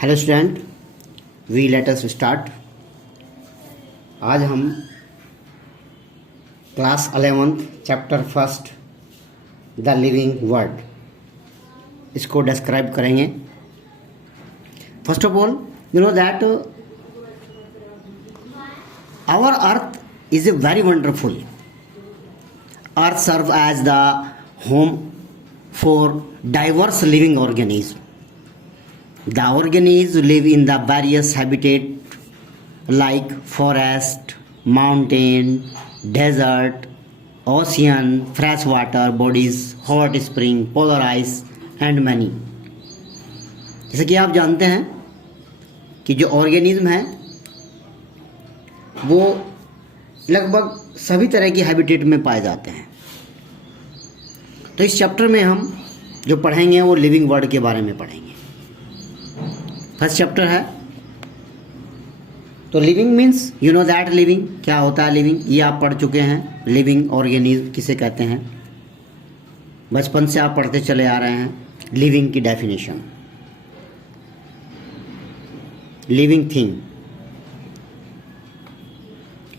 Hello student, we let us start. आज हम class 11 chapter first the living world इसको describe करेंगे। First of all you know that our earth is a very wonderful. Earth serve as the home for diverse living organisms. The organisms live in the various habitat like forest, mountain, desert, ocean, freshwater bodies, hot spring, polar ice and many. जैसे कि आप जानते हैं कि जो organism है वो लगभग सभी तरह की हैबिटेट में पाए जाते हैं। तो इस चैप्टर में हम जो पढ़ेंगे वो लिविंग वर्ल्ड के बारे में पढ़ेंगे। फर्स्ट चैप्टर है तो living means you know that living क्या होता है। लिविंग ये आप पढ़ चुके हैं। लिविंग ऑर्गेनिज्म किसे कहते हैं, बचपन से आप पढ़ते चले आ रहे हैं। लिविंग की definition, living thing,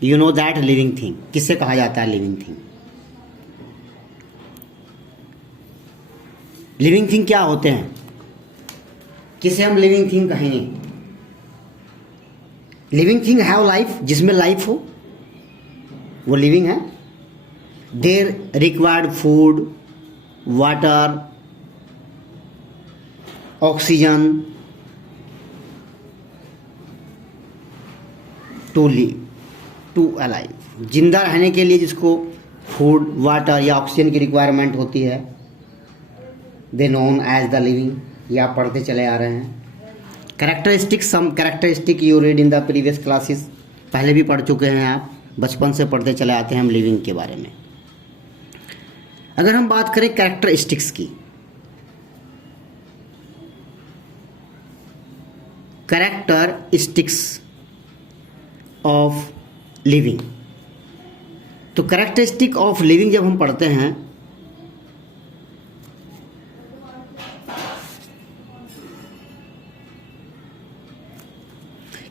you know that living thing किसे कहा जाता है। लिविंग थिंग, लिविंग थिंग क्या होते हैं, किसे हम लिविंग थिंग कहेंगे। लिविंग थिंग हैव लाइफ, जिसमें लाइफ हो वो लिविंग है। They're required food, water, oxygen to live, to alive. जिंदा रहने के लिए जिसको फूड, वाटर या ऑक्सीजन की रिक्वायरमेंट होती है, they known as the living. ये आप पढ़ते चले आ रहे हैं। Characteristic, some characteristic you read in the previous classes, पहले भी पढ़ चुके हैं आप, बचपन से पढ़ते चले आते हैं हम लिविंग के बारे में। अगर हम बात करें कैरेक्टरिस्टिक्स की, कैरेक्टरिस्टिक्स ऑफ लिविंग, तो कैरेक्टरिस्टिक ऑफ लिविंग जब हम पढ़ते हैं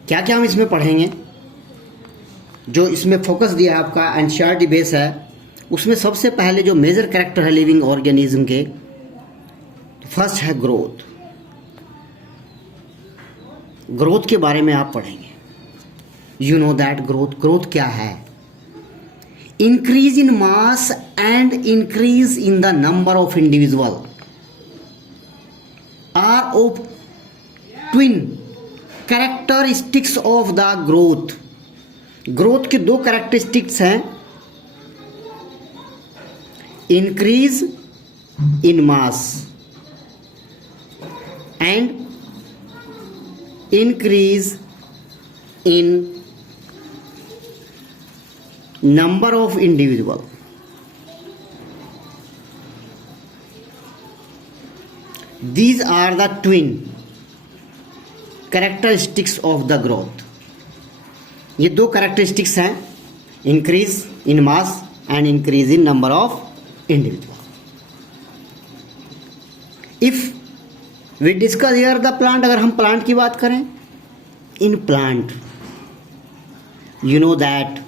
क्या क्या हम इसमें पढ़ेंगे। जो इसमें फोकस दिया है आपका एनसीईआरटी बेस है, उसमें सबसे पहले जो मेजर कैरेक्टर है लिविंग ऑर्गेनिज्म के, फर्स्ट है ग्रोथ। ग्रोथ के बारे में आप पढ़ेंगे। You know that growth, growth क्या है। Increase in mass and increase in the number of individual are of twin characteristics of the growth. Growth के दो कैरेक्टरिस्टिक्स हैं, increase in mass and increase in number of individual. These are the twin characteristics of the growth. ये दो characteristics हैं, increase in mass and increase in number of individual. If we discuss here the plant, अगर हम plant की बात करें, in plant you know that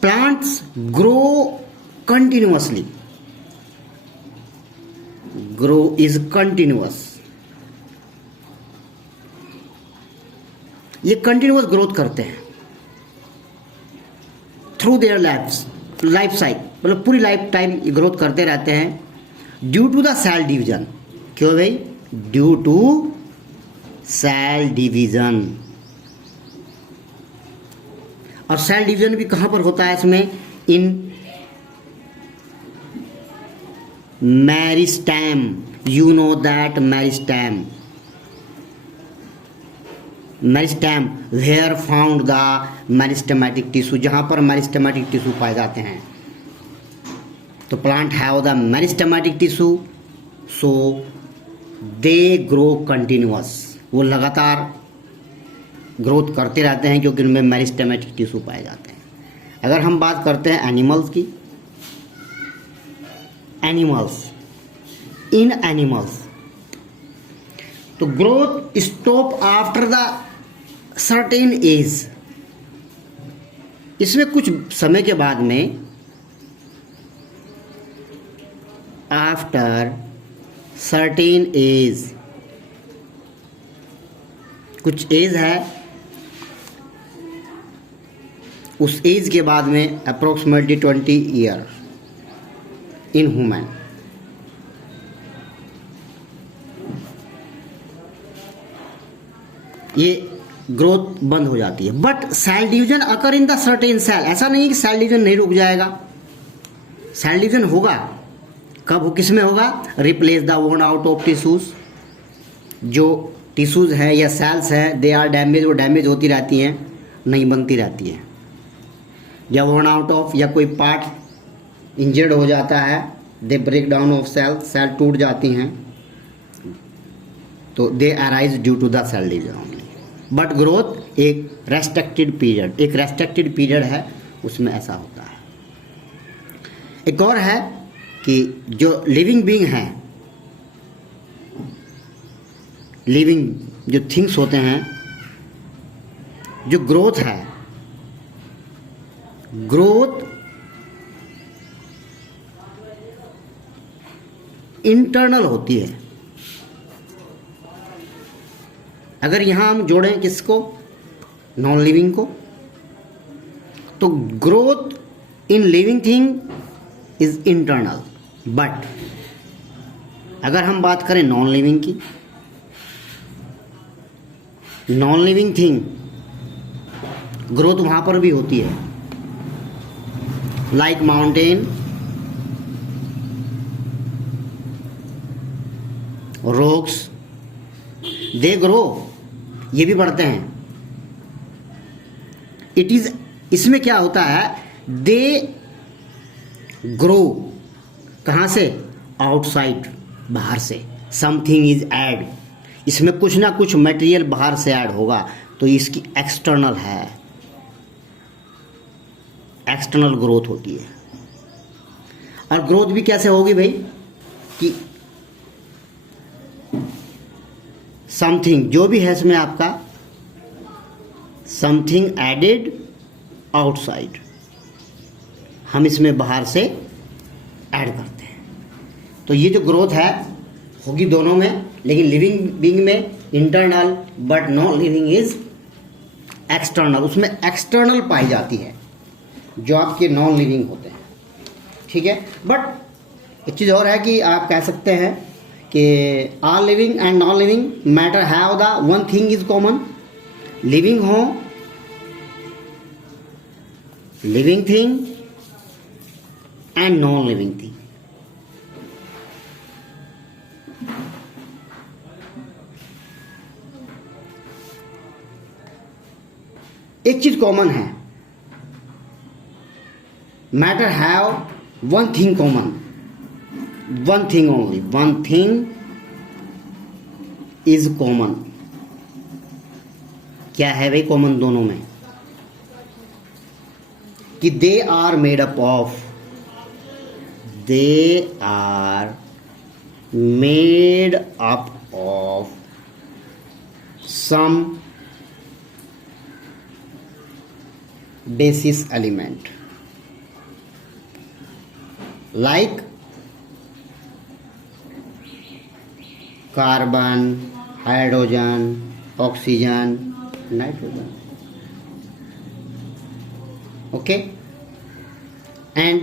plants grow continuously. Grow is continuous, ये continuous growth करते हैं थ्रू देयर लाइफ साइकिल, मतलब पूरी लाइफ टाइम ग्रोथ करते रहते हैं। Due to the cell division, क्यों भाई, ड्यू टू सेल डिवीजन। और सेल डिवीजन भी कहां पर होता है इसमें, in meristem. You know that meristem, meristem where found the meristematic tissue, जहां पर मेरिस्टेमेटिक टिश्यू पाए जाते हैं। तो plant have the meristematic tissue, so they grow continuous. वो लगातार ग्रोथ करते रहते हैं क्योंकि उनमें मेरिस्टेमेटिक टिश्यू पाए जाते हैं। अगर हम बात करते हैं एनिमल्स की, एनिमल्स, इन एनिमल्स तो growth stop after the certain age, इसमें कुछ समय के बाद में, आफ्टर सर्टेन एज, कुछ एज है, उस एज के बाद में अप्रोक्सीमेटली 20 ईयर इन ह्यूमन, ये ग्रोथ बंद हो जाती है। But cell division occur in the certain cell, ऐसा नहीं कि सेल डिवीजन नहीं रुक जाएगा, सेल डिवीजन होगा। कब हो, किस में होगा? Replace the worn out of tissues, जो टिश्यूज है या सेल्स है दे आर डैमेज, वो डैमेज होती रहती हैं, नहीं बनती रहती है। या वर्न आउट ऑफ, या कोई पार्ट इंजर्ड हो जाता है, they break down of cell, cell टूट जाती हैं, तो they arise due to the cell division only. But growth एक रेस्ट्रिक्टेड पीरियड, एक रेस्ट्रिक्टेड पीरियड है, उसमें ऐसा होता है। एक और है कि जो लिविंग बीइंग है, लिविंग जो थिंग्स होते हैं, जो ग्रोथ है, ग्रोथ इंटरनल होती है। अगर यहां हम जोड़ें किसको? नॉन लिविंग को, तो growth in living thing is internal. But अगर हम बात करें नॉन लिविंग की, नॉन लिविंग थिंग ग्रोथ वहां पर भी होती है, like mountain, rocks, they grow, ये भी बढ़ते हैं। इट इज, इसमें क्या होता है? दे ग्रो कहां से? आउटसाइड, बाहर से। समथिंग इज ऐड, इसमें कुछ ना कुछ मटेरियल बाहर से ऐड होगा, तो इसकी एक्सटर्नल है, एक्सटर्नल ग्रोथ होती है। और ग्रोथ भी कैसे होगी भाई? कि समथिंग, जो भी है इसमें आपका, समथिंग एडेड आउटसाइड, हम इसमें बाहर से ऐड करते हैं। तो ये जो ग्रोथ है होगी दोनों में, लेकिन लिविंग बीइंग में internal, but non living is external, उसमें एक्सटर्नल पाई जाती है जो आपके नॉन लिविंग होते हैं। ठीक है। बट एक चीज़ और है कि आप कह सकते हैं कि all living and non living matter have the one thing is common, living हो, living thing and non living thing. एक चीज कॉमन है, matter have one thing common, one thing only, one thing is common. क्या है भाई common दोनों में? कि they are made up of, they are made up of some basis element like carbon, hydrogen, oxygen, nitrogen. Okay, and